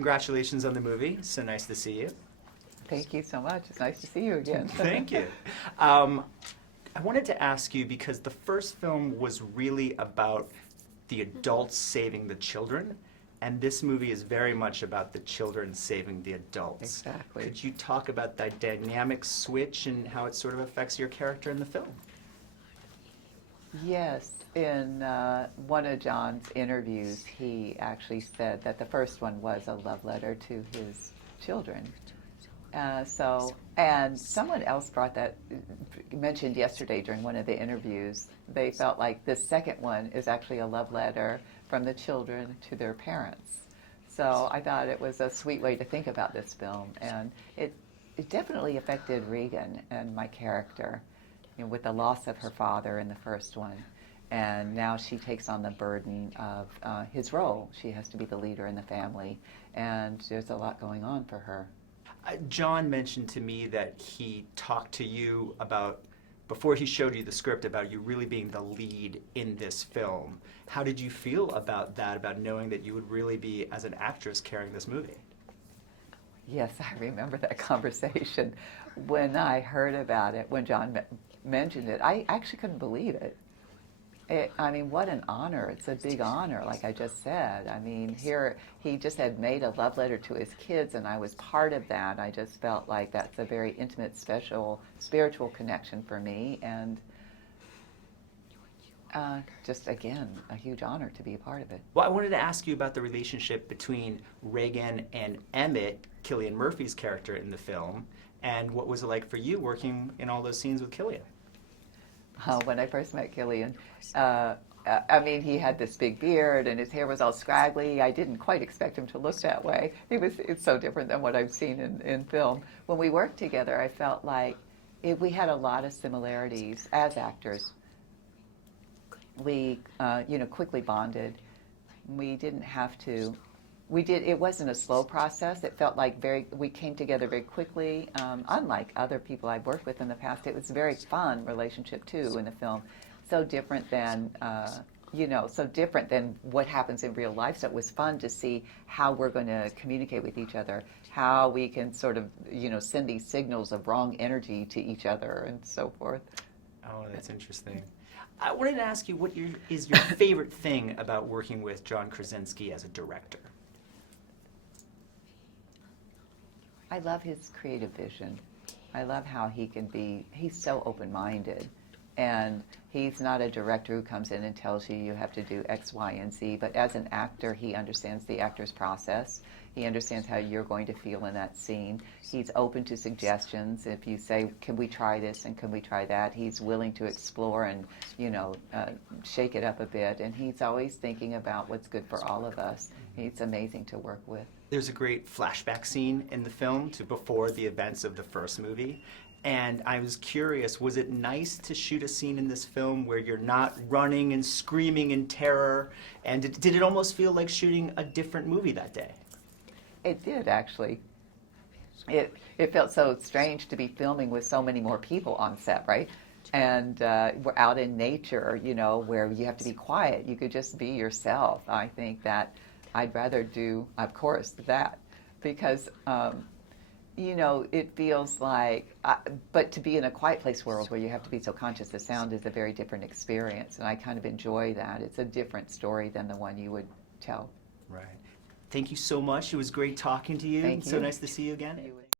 congratulations on the movie. So nice to see you. Thank you so much. It's nice to see you again. Thank you. I wanted to ask you, because the first film was really about the adults saving the children, and this movie is very much about the children saving the adults. Exactly. Could you talk about that dynamic switch and how it sort of affects your character in the film? Yes, in one of John's interviews, he actually said that the first one was a love letter to his children. And someone else mentioned yesterday during one of the interviews, they felt like the second one is actually a love letter from the children to their parents. So I thought it was a sweet way to think about this film, and it definitely affected Regan and my character, with the loss of her father in the first one. And now she takes on the burden of his role. She has to be the leader in the family, and there's a lot going on for her. John mentioned to me that he talked to you about, before he showed you the script, about you really being the lead in this film. How did you feel about that, about knowing that you would really be, as an actress, carrying this movie? Yes, I remember that conversation. When I heard about it, when John mentioned it, I actually couldn't believe it. I mean, what an honor. It's a big honor, like I just said. I mean, here he just had made a love letter to his kids, and I was part of that. I just felt like that's a very intimate, special, spiritual connection for me, and just, again, a huge honor to be a part of it. Well, I wanted to ask you about the relationship between Regan and Emmett, Cillian Murphy's character in the film, and what was it like for you working in all those scenes with Cillian? When I first met Cillian, I mean, he had this big beard and his hair was all scraggly. I didn't quite expect him to look that way. It's so different than what I've seen in film. When we worked together, I felt like we had a lot of similarities as actors. We, quickly bonded. We didn't have to. It wasn't a slow process. It felt like we came together very quickly. Unlike other people I've worked with in the past, it was a very fun relationship too in the film. So different than, so different than what happens in real life. So it was fun to see how we're going to communicate with each other, how we can sort of, send these signals of wrong energy to each other and so forth. Oh, that's interesting. I wanted to ask you, what is your favorite thing about working with John Krasinski as a director? I love his creative vision. I love how he's so open-minded. And he's not a director who comes in and tells you you have to do X, Y, and Z, but as an actor, he understands the actor's process. He understands how you're going to feel in that scene. He's open to suggestions. If you say, can we try this and can we try that, he's willing to explore and, shake it up a bit. And he's always thinking about what's good for all of us. He's amazing to work with. There's a great flashback scene in the film to before the events of the first movie. And I was curious, was it nice to shoot a scene in this film where you're not running and screaming in terror? And did it almost feel like shooting a different movie that day? It did, actually. It felt so strange to be filming with so many more people on set, right? And we're out in nature, where you have to be quiet. You could just be yourself. I think that I'd rather do, of course, that, because, it feels like, but to be in a quiet place world where you have to be so conscious of sound is a very different experience, and I kind of enjoy that. It's a different story than the one you would tell. Right. Thank you so much. It was great talking to you. Thank you. So nice to see you again.